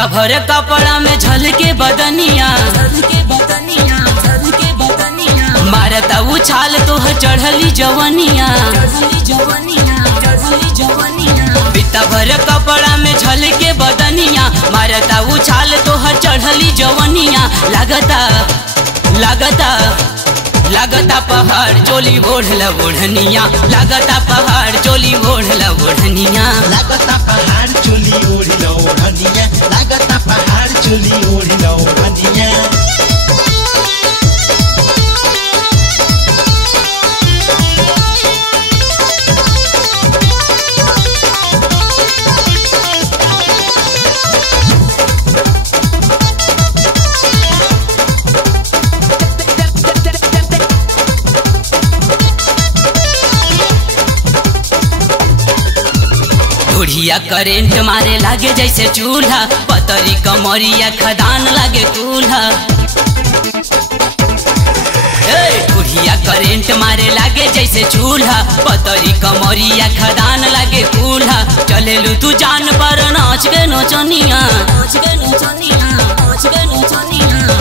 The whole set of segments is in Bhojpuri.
बिता भर कपड़ा में झलके बदनिया मारता उछाल तोहर चढ़ली जवनिया बिता भर कपड़ा में झलके बदनिया मारता उछाल तोहर चढ़ली जवनिया लागता पहाड़ चोली ओढ़ला ओढ़निया लागता पहाड़ चोली ओढ़ला ओढ़निया लागता पहाड़ चोली ओढ़ला ओढ़निया लागता पहाड़ चोली ओढ़ला ओढ़निया। बुढ़िया करेंट मारे लागे जैसे चूल्हा पतरी कमरिया खदान लागे दूल्हा। बुढ़िया करेंट मारे लागे जैसे चूल्हा पतरी कमरिया खदान लागे दूल्हा। चलेलू तू जान पर नाच के नोचनिया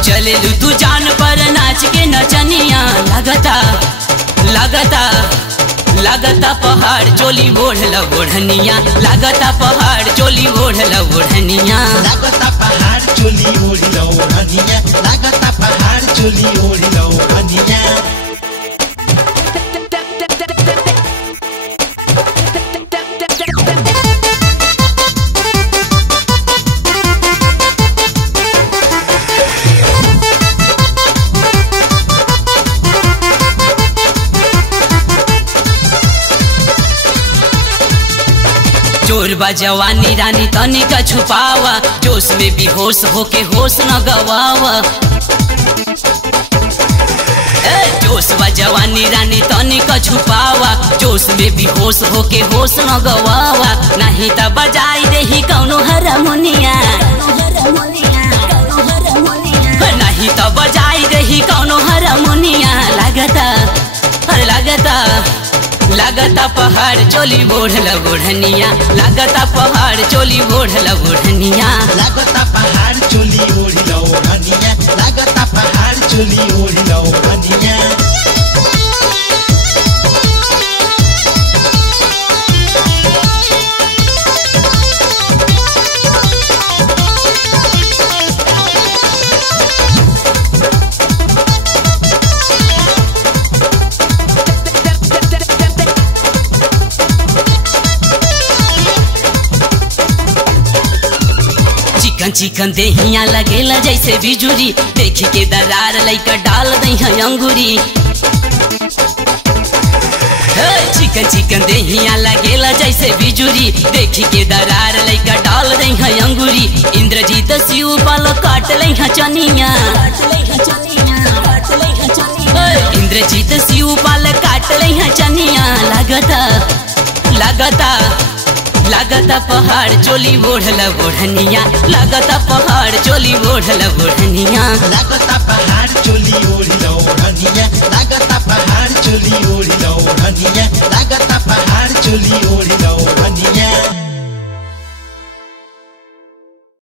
चलेलू तू जान पर नाच के नचनिया लागता पहाड़ चोली ओढ़ला ओढ़निया लागता पहाड़ चोली ओढ़ला ओढ़निया लागता पहाड़ चोली ओढ़ला ओढ़निया लागता पहाड़ चोली ओढ़ला ओढ़निया। चोर बा जवानी रानी तनिका छुपावा जोश में बेहोश होके होश न गवावा। जोश बा जवानी रानी तनिका छुपावा जोश में बेहोश होके होश न गवावा। नहीं त बजाई देही कौनो हारमोनिया नहीं त बजाई देही कौनो हारमोनिया लागता पहाड़ चोली ओढ़ला ओढ़निया लागता पहाड़ चोली ओढ़ला ओढ़निया लागता पहाड़ चोली ओढ़ला ओढ़निया लागता पहाड़ चोली ओढ़ला ओढ़निया। चिकन देहिया लगेला जैसे बिजुरी देखी के दरार लइका डाल दई है अंगूरी। चिकन देहिया लगेला जैसे बिजुरी देखी के दरार लइका डाल दई है अंगूरी। इंद्रजीत शिव पाल काट लई है चनिया इंद्रजीत शिव पाल काट लई है चनिया लागता पहाड़ चोली ओढ़ला ओढ़निया लागता पहाड़ चोली ओढ़ला ओढ़निया लागता पहाड़ चोली ओढ़ला ओढ़निया लागता पहाड़ चोली ओढ़ला ओढ़निया लागता पहाड़ चोली